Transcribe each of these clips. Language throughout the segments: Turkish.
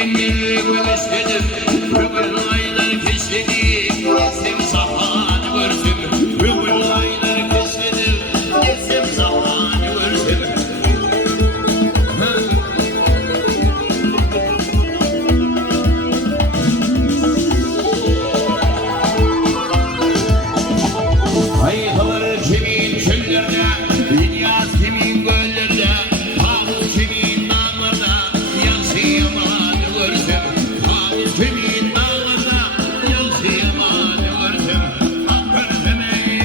Gelinleri göğüsledim, öbür aylar kesledim, geçsem zaman görsem, öbür aylar kesledim, geçsem zaman görsem. Ayhalar kimin çöllerde, dünya kimin göllerde, havuz kimin dağlarda, yansıyaman görsem, havuz kimin dağlarda, yansıyaman görsem, ah görsem ey.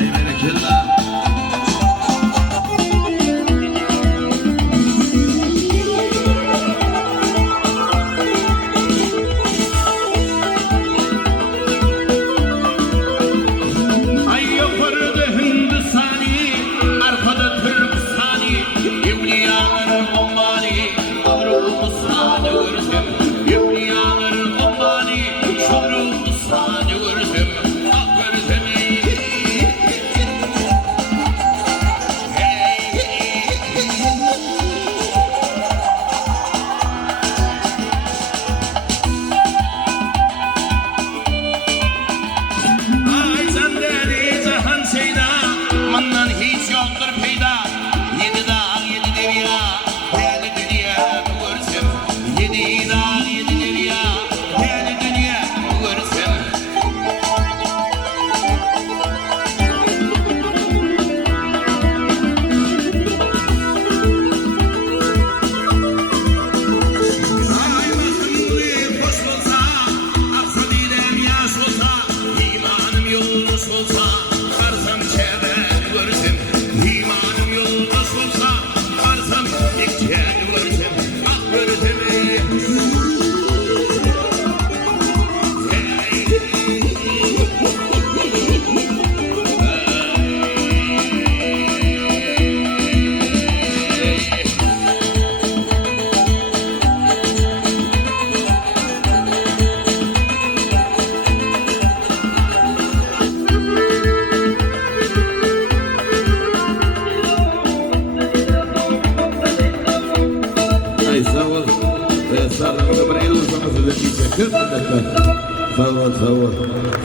Ey bereketler. Ay yukarıda Hindistani, arkada Türkistani, evliyaların ummani, şuuru sani görsem, evliyaların ummani, şuuru sani görsem, ah görsem ey. Ay senden zahan seyda, mandan hiç yoktur peyda. Yedi dağ, yedi derya, değerli dünya görsem. Yedi dağ, yedi derya, değerli dünya görsem. Ay bakımlı hoş olsa, aksa dilem yaş olsa, imanım yoldaş olsa, karsam çevre görsem. İmanım yoldaş olsa, karsam dikçe görsem, ah görsem ey. Ay sağ ol. Sağ ol. Bir yıl sonra size teşekkür ederim. Sağ ol, sağ ol.